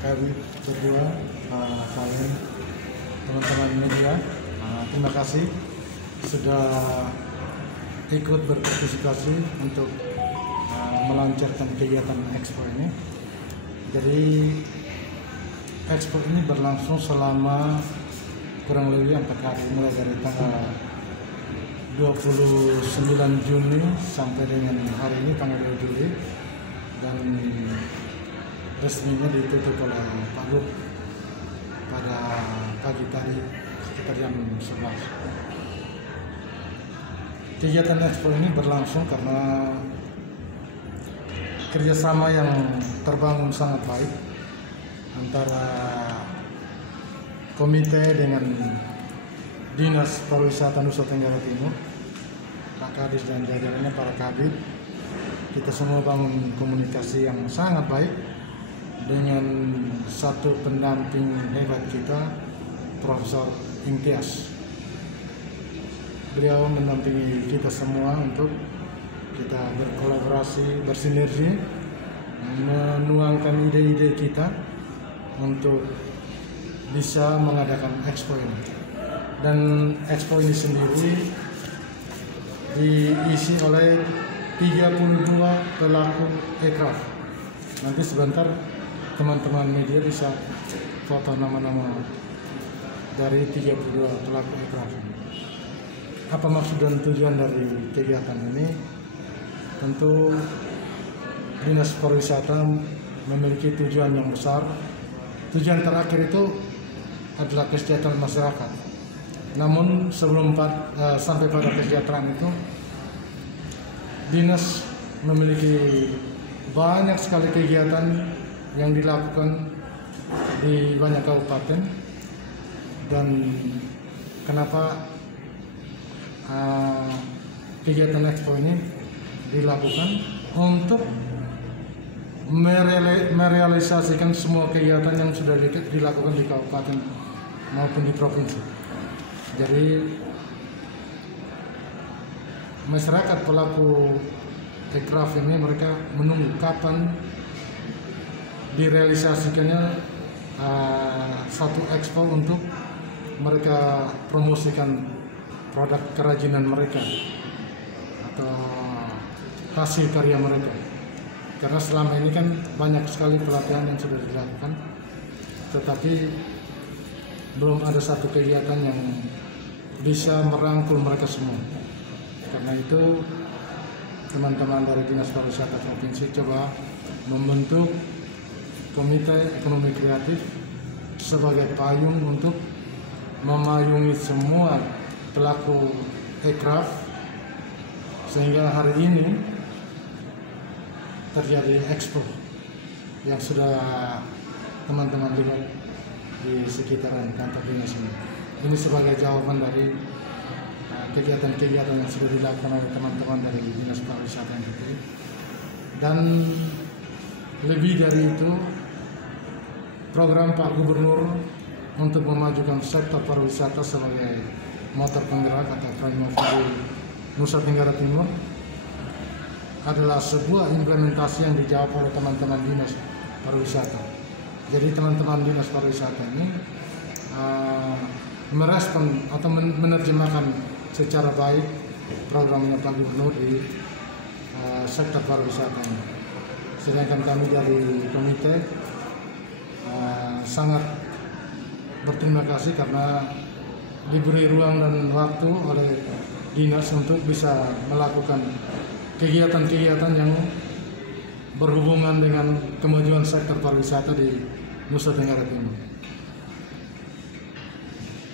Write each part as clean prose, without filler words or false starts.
Kabit berdua, kalian teman-teman media, terima kasih sudah ikut berpartisipasi untuk melancarkan kegiatan Expo ini. Jadi Expo ini berlangsung selama kurang lebih 4 hari, mulai dari tanggal 29 Juni sampai dengan hari ini tanggal 2 Juli, dan resminya ditutup oleh Pak Lup pada pagi tadi sekitar jam 11. Kegiatan Expo ini berlangsung karena kerjasama yang terbangun sangat baik antara komite dengan Dinas Pariwisata Nusa Tenggara Timur, Pak Kadis dan jajarannya, para kabit. Kita semua bangun komunikasi yang sangat baik dengan satu pendamping hebat kita, Profesor Imtiaz. Beliau mendampingi kita semua untuk kita berkolaborasi, bersinergi, menuangkan ide-ide kita untuk bisa mengadakan Expo ini. Dan Expo ini sendiri diisi oleh 32 pelaku aircraft. Nanti sebentar teman-teman media bisa foto nama-nama dari 32 pelaku aircraft ini. Apa maksud dan tujuan dari kegiatan ini? Tentu Dinas Pariwisata memiliki tujuan yang besar. Tujuan terakhir itu adalah kesejahteraan masyarakat. Namun sebelum sampai pada kesejahteraan itu, Dinas memiliki banyak sekali kegiatan yang dilakukan di banyak kabupaten. Dan kenapa kegiatan Expo ini dilakukan? Untuk merealisasikan semua kegiatan yang sudah dilakukan di kabupaten maupun di provinsi. Jadi masyarakat pelaku aircraft ini mereka menunggu kapan direalisasikannya satu Expo untuk mereka promosikan produk kerajinan mereka atau hasil karya mereka. Karena selama ini kan banyak sekali pelatihan yang sudah dilakukan, tetapi belum ada satu kegiatan yang bisa merangkul mereka semua. Karena itu teman-teman dari Dinas Pariwisata Provinsi coba membentuk Komite Ekonomi Kreatif sebagai payung untuk memayungi semua pelaku aircraft, sehingga hari ini terjadi Expo yang sudah teman-teman lihat di sekitaran kantor dinas ini. Ini sebagai jawaban dari kegiatan-kegiatan yang sudah dilakukan oleh teman-teman dari Dinas Pariwisata yang terpilih. Dan lebih dari itu, program Pak Gubernur untuk memajukan sektor pariwisata sebagai motor penggerak atau prime mover di Nusa Tenggara Timur adalah sebuah implementasi yang dijawab oleh teman-teman Dinas Pariwisata. Jadi teman-teman Dinas Pariwisata ini merespon atau menerjemahkan secara baik programnya Pak Gubernur di sektor pariwisata ini. Sedangkan kami dari komite sangat berterima kasih karena diberi ruang dan waktu oleh dinas untuk bisa melakukan kegiatan-kegiatan yang berhubungan dengan kemajuan sektor pariwisata di Nusa Tenggara Timur.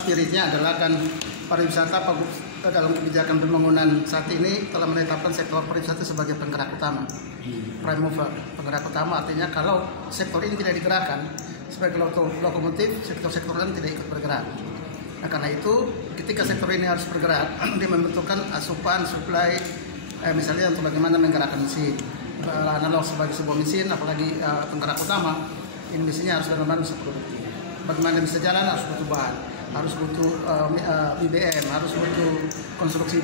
Spiritnya adalah kan pariwisata dalam kebijakan pembangunan saat ini telah menetapkan sektor pariwisata sebagai penggerak utama, prime mover. Penggerak utama artinya kalau sektor ini tidak digerakkan sebagai lokomotif, sektor-sektor lain tidak ikut bergerak. Nah, karena itu ketika sektor ini harus bergerak, dia membutuhkan asupan, supply, misalnya untuk bagaimana menggerakkan mesin. Analog sebagai sebuah mesin, apalagi penggerak utama, ini mesinnya harus benar-benar bisa produktif. Bagaimana bisa jalan harus butuh bahan, harus butuh BBM, harus butuh konstruksi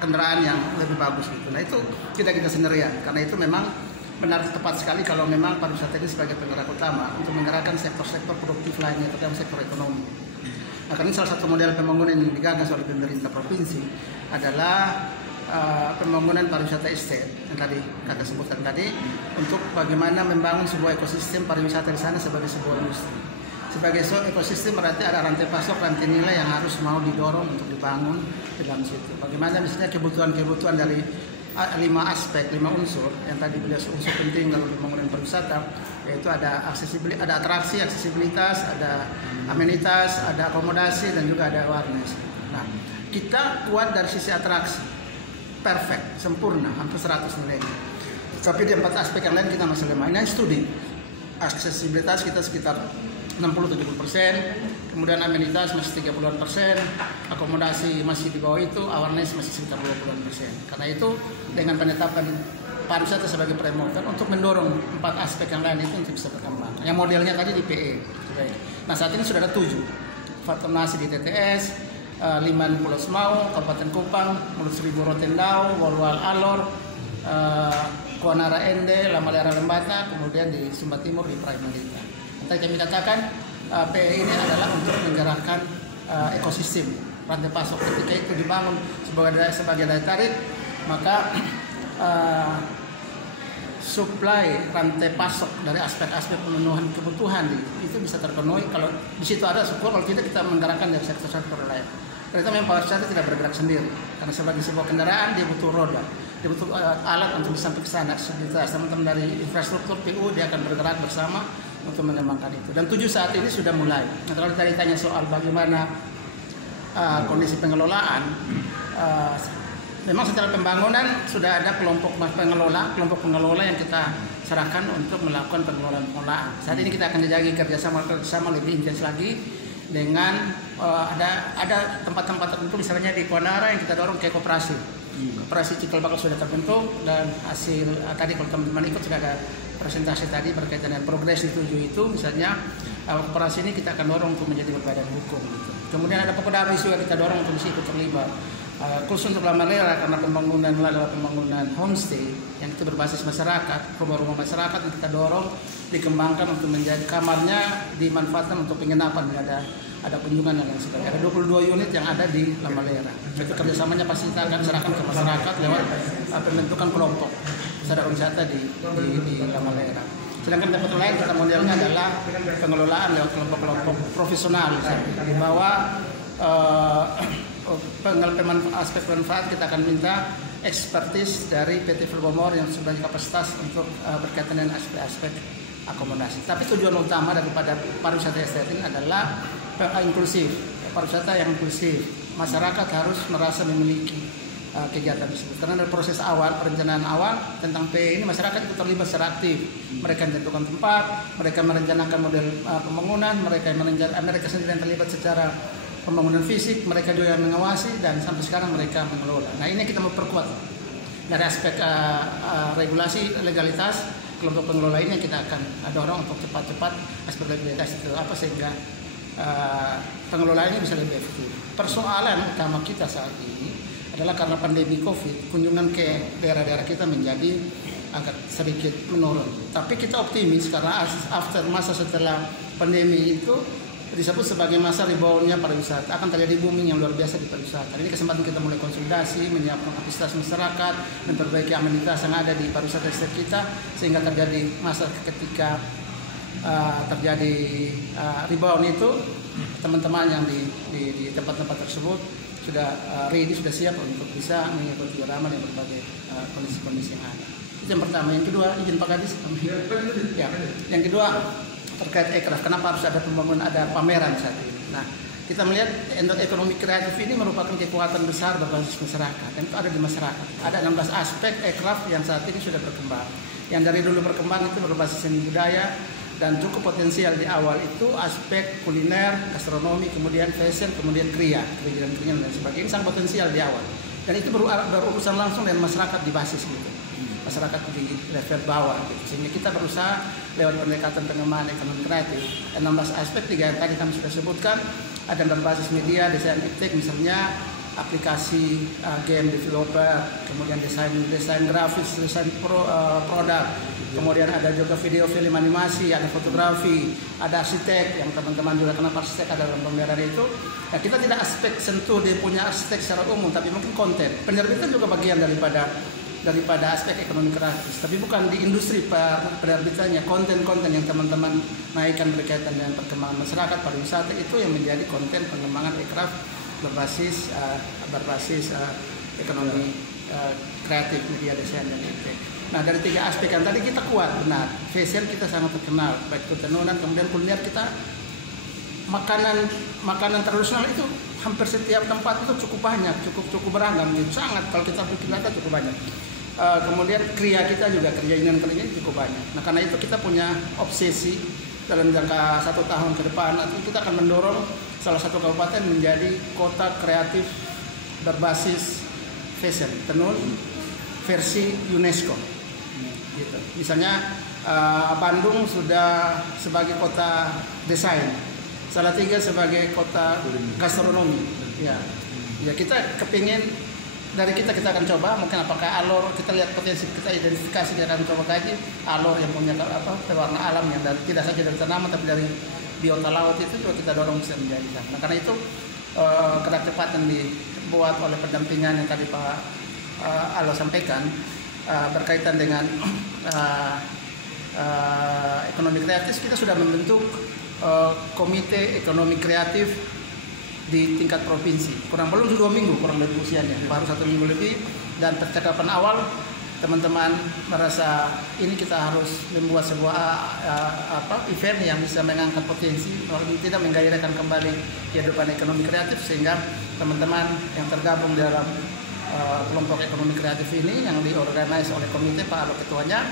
kendaraan yang lebih bagus gitu. Nah itu tidak kita sendirian, karena itu memang benar tepat sekali kalau memang pariwisata ini sebagai penggerak utama untuk menggerakkan sektor-sektor produktif lainnya terutama sektor ekonomi. Nah, karena salah satu model pembangunan yang digagas oleh pemerintah provinsi adalah pembangunan pariwisata estate yang tadi kakak sebutkan tadi, untuk bagaimana membangun sebuah ekosistem pariwisata di sana sebagai sebuah industri. Sebagai ekosistem berarti ada rantai pasok, rantai nilai yang harus mau didorong untuk dibangun di dalam situ. Bagaimana misalnya kebutuhan-kebutuhan dari 5 aspek, 5 unsur yang tadi beliau unsur penting dalam pembangunan pariwisata, yaitu ada aksesibilitas, ada atraksi, aksesibilitas, ada amenitas, ada akomodasi, dan juga ada awareness. Nah, kita kuat dari sisi atraksi, perfect, sempurna, hampir 100 nilainya. Tapi di 4 aspek yang lain kita masih lemah. Ini studi. Aksesibilitas kita sekitar 60-70%, kemudian amenitas masih 30%, akomodasi masih di bawah itu, awareness masih sekitar 20%. Karena itu dengan penetapan pariwisata sebagai promotor untuk mendorong 4 aspek yang lain itu untuk bisa berkembang. Yang modelnya tadi di PE. Nah, saat ini sudah ada 7. Fatonasi di TTS, Liman Pulau Semau, Kabupaten Kupang, Mulut Seribu Rotendau, Walwal Alor, Kuanara Ende, Lamalera Lembata, kemudian di Sumba Timur di Praimarita. Tadi kami katakan PE ini adalah untuk menggerakkan ekosistem rantai pasok. Ketika itu dibangun sebagai daya tarik, maka supply rantai pasok dari aspek-aspek pemenuhan kebutuhan itu bisa terpenuhi. Kalau di situ ada syukur, kalau tidak kita menggerakkan dari sektor-sektor lain. Ternyata memang pariwisata tidak bergerak sendiri, karena sebagai sebuah kendaraan dia butuh roda, dia butuh alat untuk bisa sampai ke sana. Teman-teman dari infrastruktur PU dia akan bergerak bersama untuk mengembangkan itu. Dan 7 saat ini sudah mulai. Nah, kalau tadi tanya soal bagaimana kondisi pengelolaan, memang setelah pembangunan sudah ada kelompok pengelola yang kita serahkan untuk melakukan pengelolaan. Saat ini kita akan menjadi kerjasama lebih intens lagi dengan ada tempat-tempat tertentu, misalnya di Kuanara yang kita dorong ke koperasi. Koperasi Cikal Bakal sudah terbentuk, dan hasil tadi kalau teman-teman ikut sudah ada presentasi tadi berkaitan dengan progres di 7 itu, misalnya koperasi ini kita akan dorong untuk menjadi berbadan hukum gitu. Kemudian ada Pekodaris juga kita dorong untuk bisa ikut terlibat. Khusus untuk Lamalera karena pembangunan adalah pembangunan homestay yang itu berbasis masyarakat, rumah-rumah masyarakat yang kita dorong dikembangkan untuk menjadi kamarnya dimanfaatkan untuk penginapan, ada kunjungan dan lain sebagainya. Ada 22 unit yang ada di Lamalera. Itu kerjasamanya pasti kita akan serahkan ke masyarakat lewat pembentukan kelompok sadar wisata di Lamalera. Sedangkan tempat lain kita modelnya adalah pengelolaan lewat kelompok-kelompok profesional. Di bawah aspek manfaat kita akan minta ekspertis dari PT Filbomor yang sebagai kapasitas untuk berkaitan dengan aspek-aspek akomodasi. Tapi tujuan utama daripada pariwisata estate ini adalah inklusif, pariwisata yang inklusif. Masyarakat harus merasa memiliki kegiatan tersebut. Karena dari proses awal, perencanaan awal tentang PE ini masyarakat itu terlibat secara aktif. Mereka menentukan tempat, mereka merencanakan model pembangunan, mereka sendiri yang terlibat secara pembangunan fisik, mereka juga yang mengawasi, dan sampai sekarang mereka mengelola. Nah, ini kita mau perkuat dari aspek regulasi legalitas. Kelompok pengelola ini kita akan dorong untuk cepat-cepat aspek legalitas itu sehingga pengelola ini bisa lebih efektif. Persoalan utama kita saat ini adalah karena pandemi COVID, kunjungan ke daerah-daerah kita menjadi agak sedikit menurun. Tapi kita optimis karena masa setelah pandemi itu disebut sebagai masa reboundnya pariwisata, akan terjadi booming yang luar biasa di pariwisata. Ini kesempatan kita mulai konsolidasi, menyiapkan kapasitas masyarakat, memperbaiki amenitas yang ada di pariwisata estate kita, sehingga terjadi masa ketika terjadi rebound itu, teman-teman yang di tempat-tempat tersebut sudah ready, sudah siap untuk bisa mengikuti irama dan berbagai kondisi-kondisi yang ada. Itu yang pertama. Yang kedua, izin Pak Kadis. Ya. Yang kedua terkait ekraf. Kenapa harus ada pembangunan, ada pameran saat ini? Nah, kita melihat ekonomi kreatif ini merupakan kekuatan besar berbasis masyarakat, dan itu ada di masyarakat. Ada 16 aspek ekraf yang saat ini sudah berkembang. Yang dari dulu berkembang itu berbasis seni budaya, dan cukup potensial di awal itu aspek kuliner, gastronomi, kemudian fashion, kemudian kriya dan sebagainya. Ini sangat potensial di awal, dan itu berurusan langsung dengan masyarakat di basis gitu, masyarakat di level bawah gitu. Sehingga kita berusaha lewat pendekatan pengembangan ekonomi kreatif 16 aspek, 3 yang tadi kami sudah sebutkan. Ada berbasis media, desain iptek, misalnya aplikasi game developer, kemudian desain grafis, desain produk, kemudian ada juga video film animasi, ada fotografi, ada arsitek yang teman-teman juga kenapa arsitek ada dalam pemeliharaan itu. Nah, kita tidak aspek sentuh dia punya arsitek secara umum, tapi mungkin konten. Penerbitan juga bagian daripada aspek ekonomi kreatif, tapi bukan di industri penerbitannya. Konten-konten yang teman-teman naikkan berkaitan dengan perkembangan masyarakat pariwisata itu yang menjadi konten pengembangan aircraft berbasis ekonomi kreatif, media desain dan IT. Nah, dari 3 aspek yang tadi kita kuat, benar. Fashion kita sangat terkenal, baik itu tenunan, kemudian kuliner kita, makanan tradisional itu hampir setiap tempat itu cukup banyak, cukup beragam, gitu. Sangat kalau kita bikin data cukup banyak. Kemudian kriya kita juga, kriya ini cukup banyak. Nah, karena itu kita punya obsesi dalam jangka 1 tahun ke depan, nanti kita akan mendorong salah satu kabupaten menjadi kota kreatif berbasis fashion, tenun versi UNESCO. Gitu. Misalnya Bandung sudah sebagai kota desain, Salatiga sebagai kota gastronomi. Ya, kita kepingin dari kita akan coba, mungkin apakah Alor, kita lihat potensi, kita identifikasi, dia akan coba kaji Alor yang punya pewarna alam yang tidak saja dari tanaman tapi dari biota laut itu juga kita dorong bisa menjadi sana. Nah, karena itu kereta cepat yang dibuat oleh pendampingan yang tadi Pak Alor sampaikan berkaitan dengan ekonomi kreatif, kita sudah membentuk komite ekonomi kreatif di tingkat provinsi. Belum 2 minggu, kurang lebih usianya, baru 1 minggu lebih, dan percakapan awal teman-teman merasa ini kita harus membuat sebuah event yang bisa mengangkat potensi, tidak menggairahkan kembali kehidupan ekonomi kreatif, sehingga teman-teman yang tergabung dalam kelompok ekonomi kreatif ini yang diorganisasi oleh komite, Pak Alo ketuanya,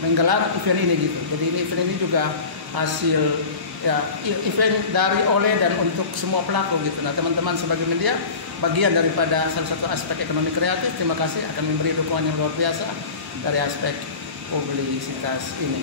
menggelar event ini gitu. Jadi event ini juga hasil event dari, oleh, dan untuk semua pelaku gitu. Nah, teman-teman sebagai media bagian daripada salah satu aspek ekonomi kreatif, terima kasih akan memberi dukungan yang luar biasa dari aspek publisitas ini.